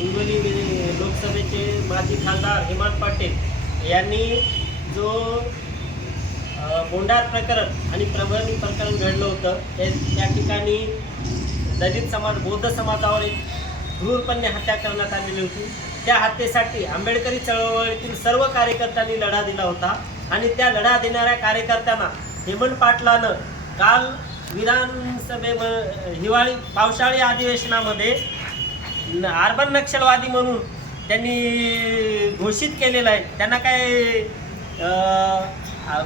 हिंगोली म्हणजे लोकसभेचे माजी खासदार हेमंत पाटील यांनी जो बोंडार प्रकरण आणि प्रबळणी प्रकरण घडलं होतं ते त्या ठिकाणी दलित समाज बौद्ध समाजावर एक क्रूरपणे हत्या करण्यात आलेली होती. त्या हत्येसाठी आंबेडकरी चळवळीतील सर्व कार्यकर्त्यांनी लढा दिला होता आणि त्या लढा देणाऱ्या कार्यकर्त्यांना हेमंत पाटलानं काल विधानसभे हिवाळी पावसाळी अधिवेशनामध्ये अर्बन नक्षलवादी म्हणून त्यांनी घोषित केलेलं आहे. त्यांना काय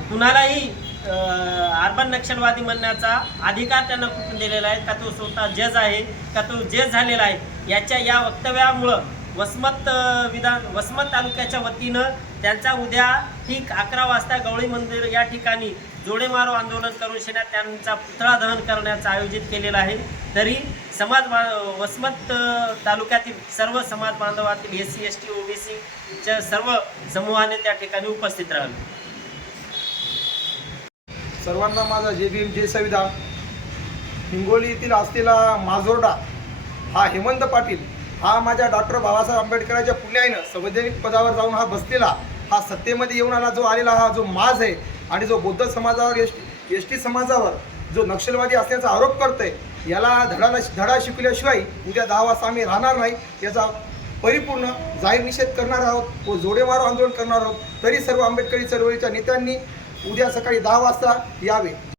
कुणालाही अर्बन नक्षलवादी म्हणण्याचा अधिकार त्यांना कुठून दिलेला आहे? का तो स्वतः जज आहे? का तो जज झालेला आहे? याच्या या वक्तव्यामुळं वसमत विधान वसमत तालुक्याच्या वतीनं त्यांचा उद्या ठीक अकरा वाजता गवळी मंदिर या ठिकाणी जोडेमारो आंदोलन करून शेण्यात त्यांचा पुतळा दहन करण्याचं आयोजित केलेलं आहे. तरी समाज बा- वसमत तालुक्यातील सर्व समाज बांधवातील एस सी एस टी ओबीसीच्या सर्व समूहाने त्या ठिकाणी उपस्थित राहावे सर्वांना माझा बी भीम जय संविधान हिंगोली येथील असलेला माजोर्डा हा हेमंत पाटील हा माझ्या डॉक्टर बाबासाहेब आंबेडकरांच्या पुण्याईनं संवैधानिक पदावर जाऊन हा बसलेला हा सत्तेमध्ये येऊन आला जो आलेला हा जो माज आहे आणि जो बौद्ध समाजावर एस एस टी समाजावर जो नक्षलवादी असल्याचा आरोप करतोय याला धडाला धडा शिकवल्याशिवाय उद्या दहा वाजता आम्ही राहणार नाही याचा परिपूर्ण जाहीर निषेध करणार आहोत व जोडेमारो आंदोलन करणार आहोत. तरी सर्व आंबेडकरी चळवळीच्या नेत्यांनी उद्या सकाळी दहा वाजता यावे